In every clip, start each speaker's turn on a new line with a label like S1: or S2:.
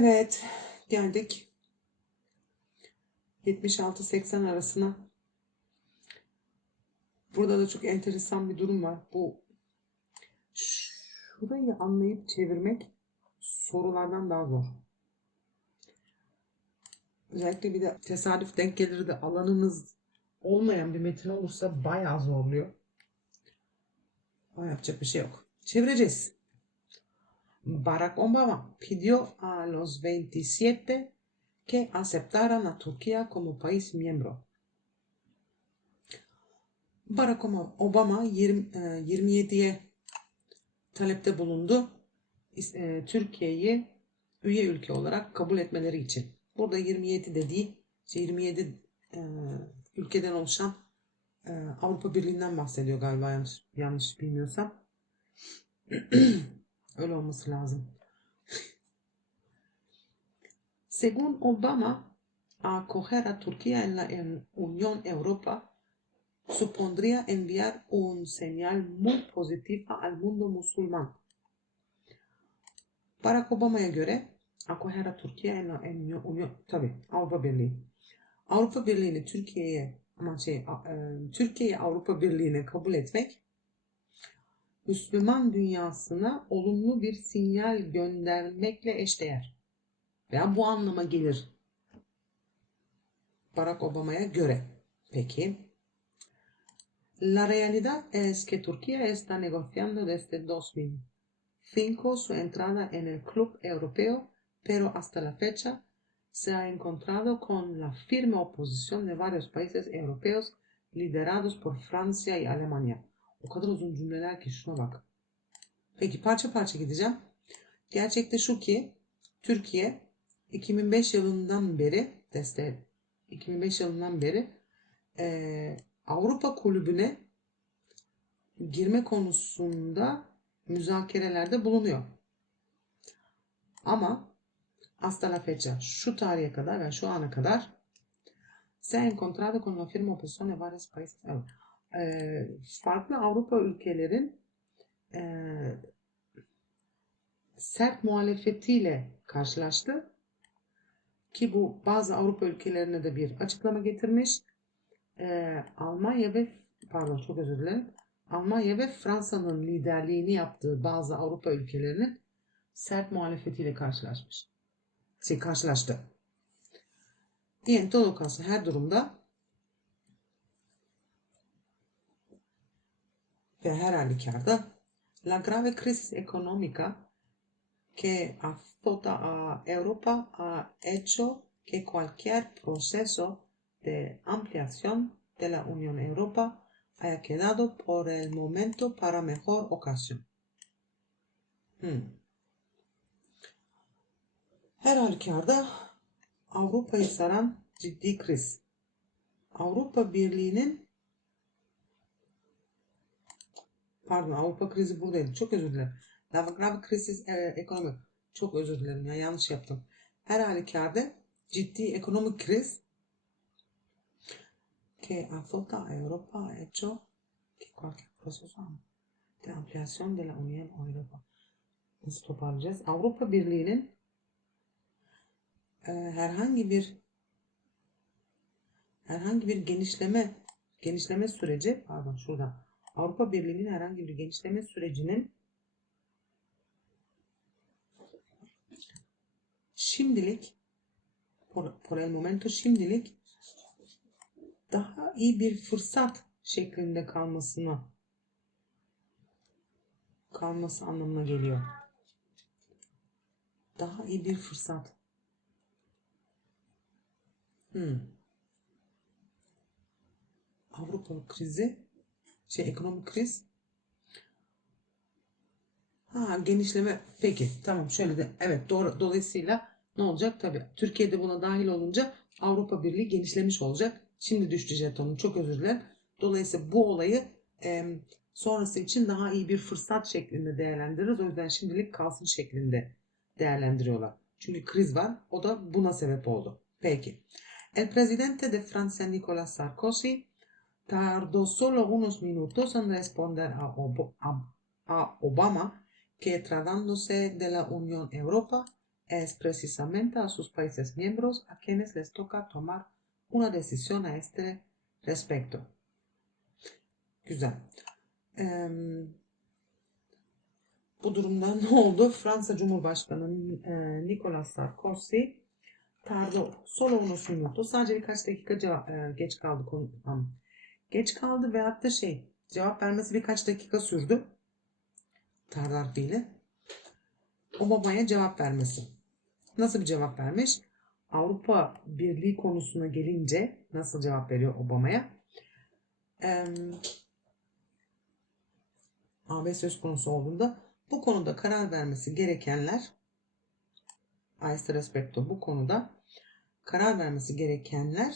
S1: Evet, geldik 76-80 arasına. Burada da çok enteresan bir durum var. Bu şurayı anlayıp çevirmek sorulardan daha zor. Özellikle bir de tesadüf denk gelir de alanınız olmayan bir metin olursa bayağı zorluyor. Ama yapacak bir şey yok. Çevireceğiz. Barack Obama pidió a los 27 que aceptaran a Turquía como país miembro. Barack Obama 20, 27'ye talepte bulundu. e, Türkiye'yi üye ülke olarak kabul etmeleri için. Burada 27 dediği 27 e, ülkeden oluşan e, Avrupa Birliği'nden bahsediyor galiba yanlış, yanlış bilmiyorsam. Öyle olması lazım. Según Obama, acoger a Turquía en la Unión Europa supondría enviar un señal muy positiva al mundo musulmán. Barack Obama'ya göre acoger a Turquía en en Unión, tabi Avrupa Birliği. Avrupa Birliği'ni Türkiye'ye ama şey e, Türkiye'yi Avrupa Birliği'ne kabul etmek Müslüman dünyasına olumlu bir sinyal göndermekle eşdeğer. Veya bu anlama gelir. Barack Obama'ya göre. Peki. La realidad es que Turquía está negociando desde 2005 su entrada en el Club Europeo, pero hasta la fecha se ha encontrado con la firme oposición de varios países europeos liderados por Francia y Alemania. O kadar uzun cümleler ki şuna bak. Peki parça parça gideceğim. Gerçekte şu ki Türkiye 2005 yılından beri destek 2005 yılından beri e, Avrupa Kulübü'ne girme konusunda müzakerelerde bulunuyor. Ama hasta la fecha şu tarihe kadar ve şu ana kadar se ha con la firme oposición de varios. Evet farklı Avrupa ülkelerin e, sert muhalefetiyle karşılaştı. Ki bu bazı Avrupa ülkelerine de bir açıklama getirmiş. E, Almanya ve pardon çok özür dilerim. Almanya ve Fransa'nın liderliğini yaptığı bazı Avrupa ülkelerinin sert muhalefetiyle karşılaşmış. Şey karşılaştı. Y en todo caso her durumda halükarda la grave crisis económica que azota a Europa ha hecho que cualquier proceso de ampliación de la Unión Europa haya quedado por el momento para mejor ocasión. Hmm. Her halükarda Avrupa'yı saran ciddi kriz. Avrupa Birliği'nin Pardon Avrupa krizi buradaydı. Çok özür dilerim. Lavrav krizi e, ekonomi. Çok özür dilerim ya yanlış yaptım. Her halükarda ciddi ekonomik kriz que azota a Europa ha hecho que cualquier proceso de ampliación de la Unión Europa. Nasıl toparlayacağız? Avrupa Birliği'nin e, herhangi bir herhangi bir genişleme genişleme süreci pardon şurada Avrupa Birliği'nin herhangi bir genişleme sürecinin şimdilik por, el momento şimdilik daha iyi bir fırsat şeklinde kalmasına kalması anlamına geliyor. Daha iyi bir fırsat. Hmm. Avrupa krizi şey ekonomik kriz. Ha genişleme peki tamam şöyle de evet doğru dolayısıyla ne olacak tabi Türkiye'de buna dahil olunca Avrupa Birliği genişlemiş olacak. Şimdi düştü jetonum çok özür dilerim. Dolayısıyla bu olayı e, sonrası için daha iyi bir fırsat şeklinde değerlendiririz. O yüzden şimdilik kalsın şeklinde değerlendiriyorlar. Çünkü kriz var. O da buna sebep oldu. Peki. El presidente de Francia Nicolas Sarkozy tardó solo unos minutos en responder a, Ob a, a Obama que tratándose de la Unión Europa, es precisamente a sus países miembros a quienes les toca tomar una decisión a este respecto. Güzel. Eee, bu durumda ne oldu? Fransa Cumhurbaşkanı e, Nicolas Sarkozy Tardo solo unos minutos. Sadece birkaç dakika e, geç kaldı konu. Geç kaldı ve hatta şey cevap vermesi birkaç dakika sürdü. Tardo harfiyle. Obama'ya cevap vermesi. Nasıl bir cevap vermiş? Avrupa Birliği konusuna gelince nasıl cevap veriyor Obama'ya? Eee AB söz konusu olduğunda bu konuda karar vermesi gerekenler a este respecto bu konuda karar vermesi gerekenler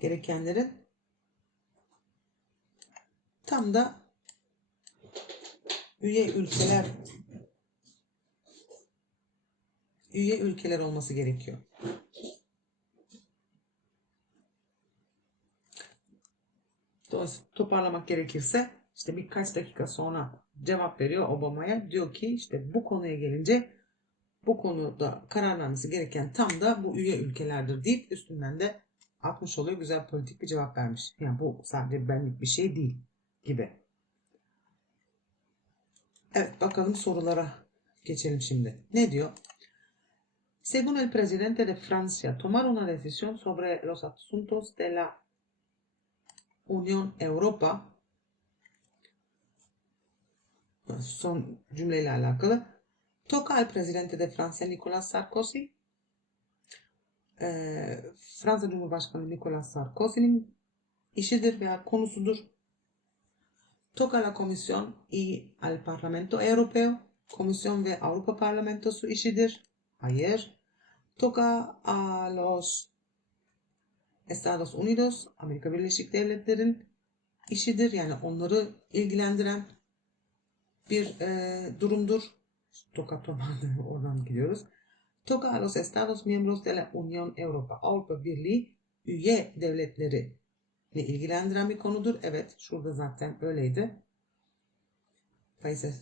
S1: gerekenlerin tam da üye ülkeler üye ülkeler olması gerekiyor. Toparlamak gerekirse işte birkaç dakika sonra cevap veriyor Obama'ya. Diyor ki işte bu konuya gelince bu konuda karar vermesi gereken tam da bu üye ülkelerdir deyip üstünden de atmış oluyor. Güzel politik bir cevap vermiş. Yani bu sadece benlik bir şey değil gibi. Evet bakalım sorulara geçelim şimdi. Ne diyor? Según el presidente de Francia, tomar una decisión sobre los asuntos de la Unión Europa son cümleyle alakalı. Toca al presidente de Francia Nicolas Sarkozy eee, Fransa Cumhurbaşkanı Nicolas Sarkozy'nin işidir veya konusudur. Toca la Comisión y al Parlamento Europeo Komisyon ve Avrupa Parlamentosu işidir. Hayır. Toca a los Estados Unidos, Amerika Birleşik Devletleri'nin işidir. Yani onları ilgilendiren bir e, durumdur. Toca tomardı oradan gidiyoruz. Toca a los Estados miembros de la Unión Europa. Avrupa Birliği üye devletleri ilgilendiren bir konudur. Evet, şurada zaten öyleydi. Países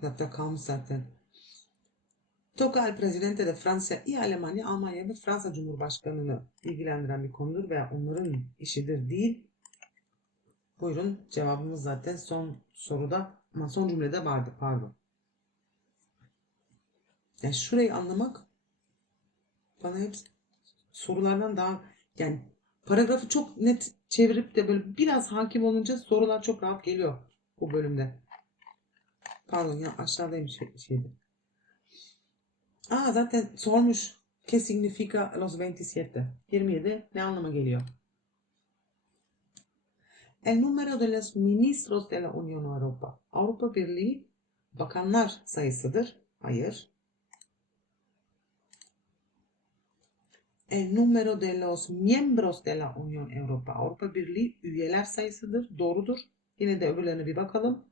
S1: hatta kalmış zaten. Toca al presidente de Fransa y Almanya, Almanya ve Fransa Cumhurbaşkanı'nı ilgilendiren bir konudur veya onların işidir değil. Buyurun cevabımız zaten son soruda ama son cümlede vardı pardon. Yani şurayı anlamak bana hep sorulardan daha yani paragrafı çok net çevirip de böyle biraz hakim olunca sorular çok rahat geliyor bu bölümde. Pardon ya aşağıdaymış şey, şeydi. Aa zaten sormuş. ¿Qué significa los 27? 27 ne anlama geliyor? El número de los ministros de la Unión Europa. Avrupa Birliği bakanlar sayısıdır. Hayır. El número de los miembros de la Unión Europa. Avrupa Birliği üyeler sayısıdır. Doğrudur. Yine de öbürlerine bir bakalım.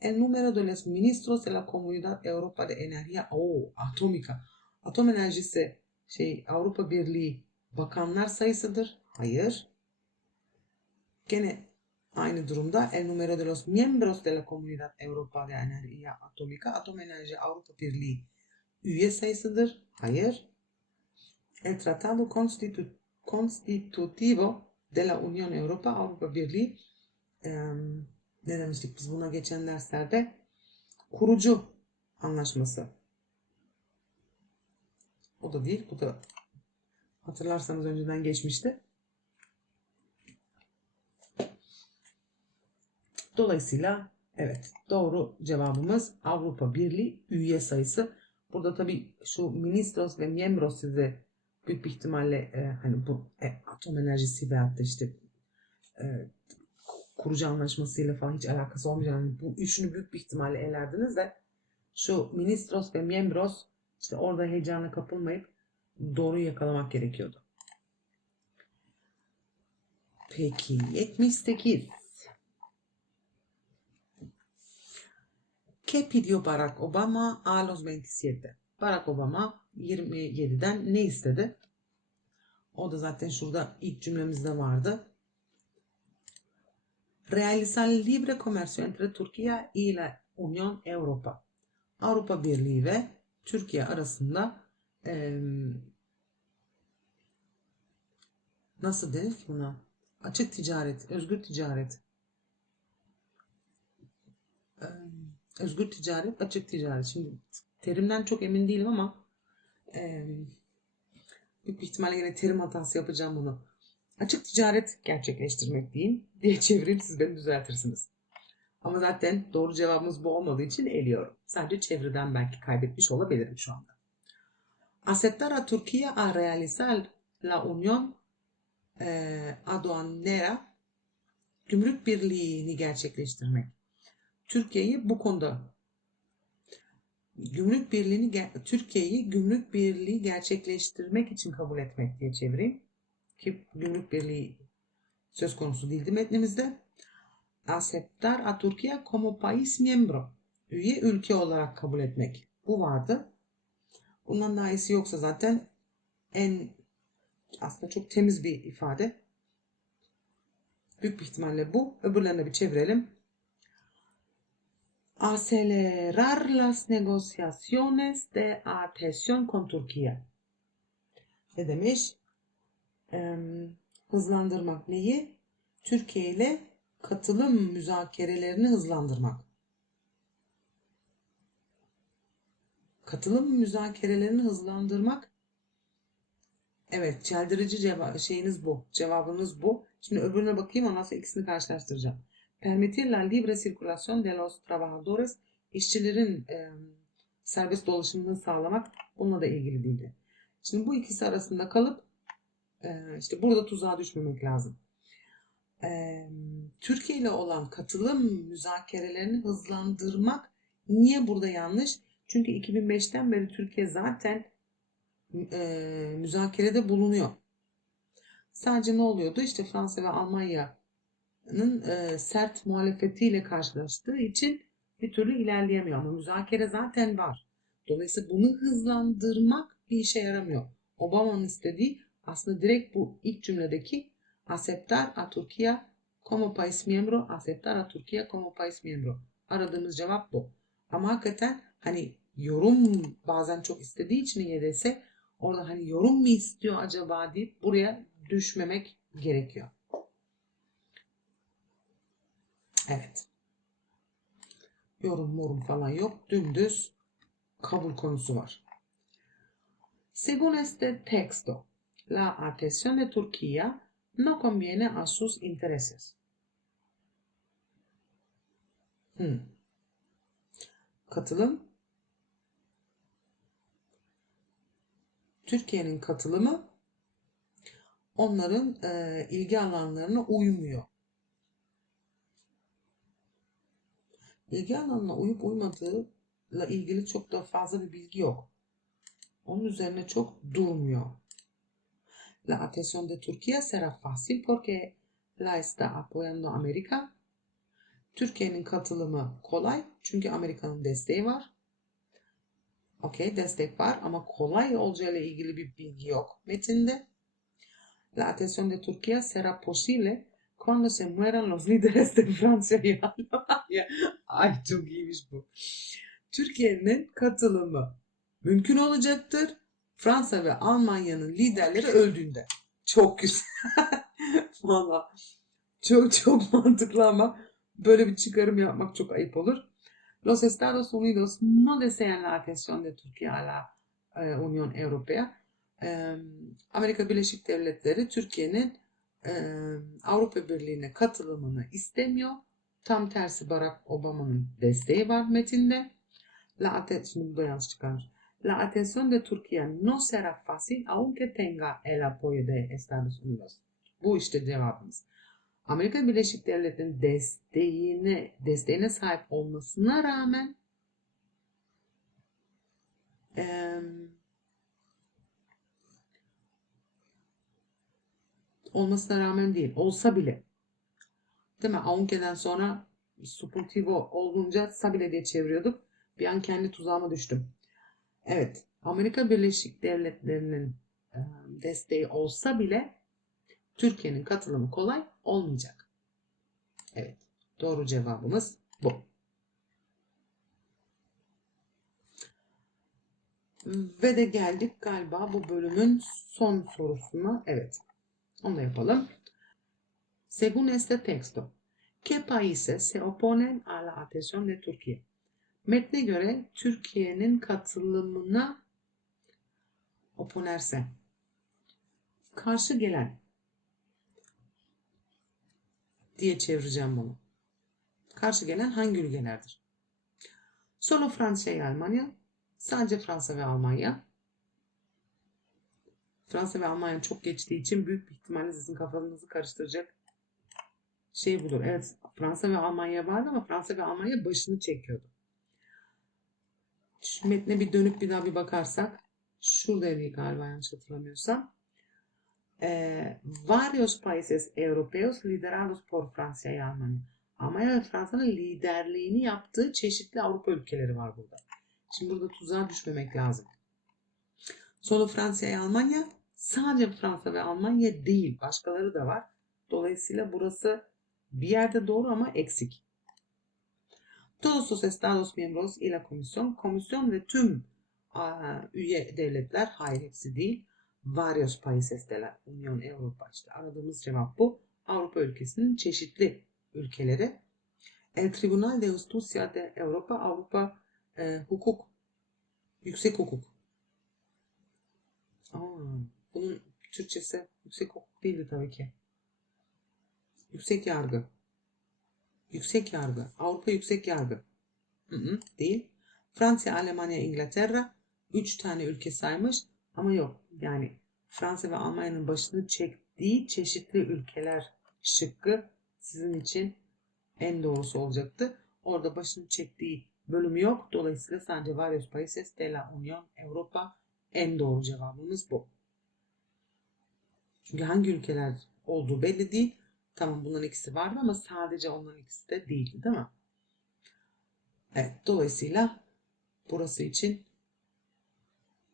S1: El número de los ministros de la Comunidad Europa de Energía Oo, Atómica. Atom enerjisi şey Avrupa Birliği bakanlar sayısıdır. Hayır. Gene aynı durumda el número de los miembros de la Comunidad Europa de Energía Atómica. Atom enerji Avrupa Birliği üye sayısıdır. Hayır. El Tratado Constitu Constitutivo de la Unión Europa Avrupa Birliği em, ne demiştik biz buna geçen derslerde? Kurucu anlaşması. O da değil. Bu da hatırlarsanız önceden geçmişti. Dolayısıyla evet doğru cevabımız Avrupa Birliği üye sayısı. Burada tabii şu ministros ve miembros size büyük bir ihtimalle e, hani bu e, atom enerjisi veyahut da işte e, kurucu anlaşmasıyla falan hiç alakası olmayacak. Yani bu üçünü büyük bir ihtimalle elerdiniz de şu ministros ve miembros işte orada heyecana kapılmayıp doğruyu yakalamak gerekiyordu. Peki 78. ¿Qué pidió Barack Obama a los 27? Barack Obama 27'den ne istedi? O da zaten şurada ilk cümlemizde vardı. Realizar libre comercio entre y la Unión Europa. Avrupa Birliği ve Türkiye arasında eee, nasıl denir ki buna? Açık ticaret, özgür ticaret. Özgür ticaret, açık ticaret. Şimdi terimden çok emin değilim ama büyük bir ihtimalle yine terim hatası yapacağım bunu. Açık ticaret gerçekleştirmek diyeyim diye çevireyim siz beni düzeltirsiniz. Ama zaten doğru cevabımız bu olmadığı için eliyorum. Sadece çevreden belki kaybetmiş olabilirim şu anda. Aceptar a Turquía a realizar la unión eh, aduanera gümrük birliğini gerçekleştirmek. Türkiye'yi bu konuda gümrük birliğini Türkiye'yi gümrük birliği gerçekleştirmek için kabul etmek diye çevireyim. Ki gümrük birliği söz konusu değildi metnimizde. Aceptar a Turquía como país miembro. Üye ülke olarak kabul etmek. Bu vardı. Bundan daha iyisi yoksa zaten en aslında çok temiz bir ifade. Büyük bir ihtimalle bu. Öbürlerine bir çevirelim. Acelerar las negociaciones de adhesión con Turquía. Ne demiş? Em, hızlandırmak neyi? Türkiye ile katılım müzakerelerini hızlandırmak. Katılım müzakerelerini hızlandırmak. Evet, çeldirici ceva şeyiniz bu. Cevabınız bu. Şimdi öbürüne bakayım ondan sonra ikisini karşılaştıracağım. Permitir la libre circulación de los trabajadores işçilerin e, serbest dolaşımını sağlamak bununla da ilgili değildi. Şimdi bu ikisi arasında kalıp e, işte burada tuzağa düşmemek lazım. E, Türkiye ile olan katılım müzakerelerini hızlandırmak niye burada yanlış? Çünkü 2005'ten beri Türkiye zaten e, müzakerede bulunuyor. Sadece ne oluyordu? İşte Fransa ve Almanya'nın e, sert muhalefetiyle karşılaştığı için bir türlü ilerleyemiyor. Ama müzakere zaten var. Dolayısıyla bunu hızlandırmak bir işe yaramıyor. Obama'nın istediği aslında direkt bu ilk cümledeki aceptar a Turquía como país miembro, aceptar a Turquía como país miembro. Aradığımız cevap bu. Ama hakikaten hani yorum bazen çok istediği için YDS orada hani yorum mu istiyor acaba deyip buraya düşmemek gerekiyor. Evet. Yorum morum falan yok. Dümdüz kabul konusu var. Según este texto, la adhesión de Turquía no conviene a sus intereses. Hmm. Katılım Türkiye'nin katılımı onların e, ilgi alanlarına uymuyor. İlgi alanına uyup uymadığıyla ilgili çok da fazla bir bilgi yok. Onun üzerine çok durmuyor. La atención de Turquía será fácil porque la está apoyando Amerika. Türkiye'nin katılımı kolay çünkü Amerika'nın desteği var. Okey destek var ama kolay olacağıyla ilgili bir bilgi yok metinde. La atención de Turquía será posible cuando se mueran los líderes de Francia y Almanya. Ay çok iyiymiş bu. Türkiye'nin katılımı mümkün olacaktır. Fransa ve Almanya'nın liderleri öldüğünde. Çok güzel. Valla çok çok mantıklı ama böyle bir çıkarım yapmak çok ayıp olur. Los Estados Unidos no desean la adhesión de Turquía a la eh, Unión Europea. Amerika Birleşik Devletleri Türkiye'nin Avrupa Birliği'ne katılımını istemiyor. Tam tersi Barack Obama'nın desteği var metinde. La ate- şimdi bu da yanlış çıkarmış. La atención de Turquía no será fácil aunque tenga el apoyo de Estados Unidos. Bu işte cevabımız. Amerika Birleşik Devletleri'nin desteğine, desteğine sahip olmasına rağmen eee, olmasına rağmen değil, olsa bile değil mi? Aunque'den sonra subjuntivo olunca sabile diye çeviriyorduk. Bir an kendi tuzağıma düştüm. Evet, Amerika Birleşik Devletleri'nin e, desteği olsa bile Türkiye'nin katılımı kolay olmayacak. Evet, doğru cevabımız bu. Ve de geldik galiba bu bölümün son sorusuna. Evet. Onu da yapalım. Según este texto, ¿qué países se oponen a la adhesión de Turquía? Metne göre Türkiye'nin katılımına oponerse karşı gelen diye çevireceğim bunu. Karşı gelen hangi ülkelerdir? Solo Fransa y Almanya, sadece Fransa ve Almanya. Fransa ve Almanya çok geçtiği için büyük bir ihtimalle sizin kafanızı karıştıracak şey budur. Evet Fransa ve Almanya vardı ama Fransa ve Almanya başını çekiyordu. Şu metne bir dönüp bir daha bir bakarsak şuradaydı galiba yanlış hatırlamıyorsam. Ee, varios países europeos liderados por Francia y Almanya. Almanya ve Fransa'nın liderliğini yaptığı çeşitli Avrupa ülkeleri var burada. Şimdi burada tuzağa düşmemek lazım. Solo Fransa y Almanya sadece Fransa ve Almanya değil. Başkaları da var. Dolayısıyla burası bir yerde doğru ama eksik. Todos los estados miembros y la comisión, komisyon ve tüm aa, üye devletler, hayır hepsi değil, varios países de la Unión Europa işte aradığımız cevap bu. Avrupa ülkesinin çeşitli ülkeleri. El Tribunal de Justicia de Europa, Avrupa e, hukuk, yüksek hukuk. Aa, bunun Türkçesi yüksek hukuk değildi tabii ki. Yüksek yargı. Yüksek yargı. Avrupa yüksek yargı. Hı hı, değil. Fransa, Almanya, İngiltere. Üç tane ülke saymış ama yok. Yani Fransa ve Almanya'nın başını çektiği çeşitli ülkeler şıkkı sizin için en doğrusu olacaktı. Orada başını çektiği bölüm yok. Dolayısıyla sadece varios países de la Unión Europa en doğru cevabımız bu. Çünkü hangi ülkeler olduğu belli değil. Tamam bunların ikisi vardı ama sadece onların ikisi de değildi değil mi? Evet dolayısıyla burası için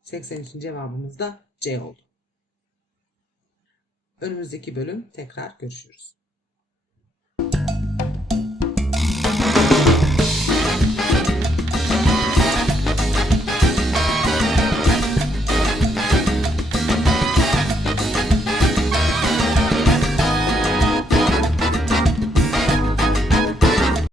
S1: 80 için cevabımız da C oldu. Önümüzdeki bölüm tekrar görüşürüz.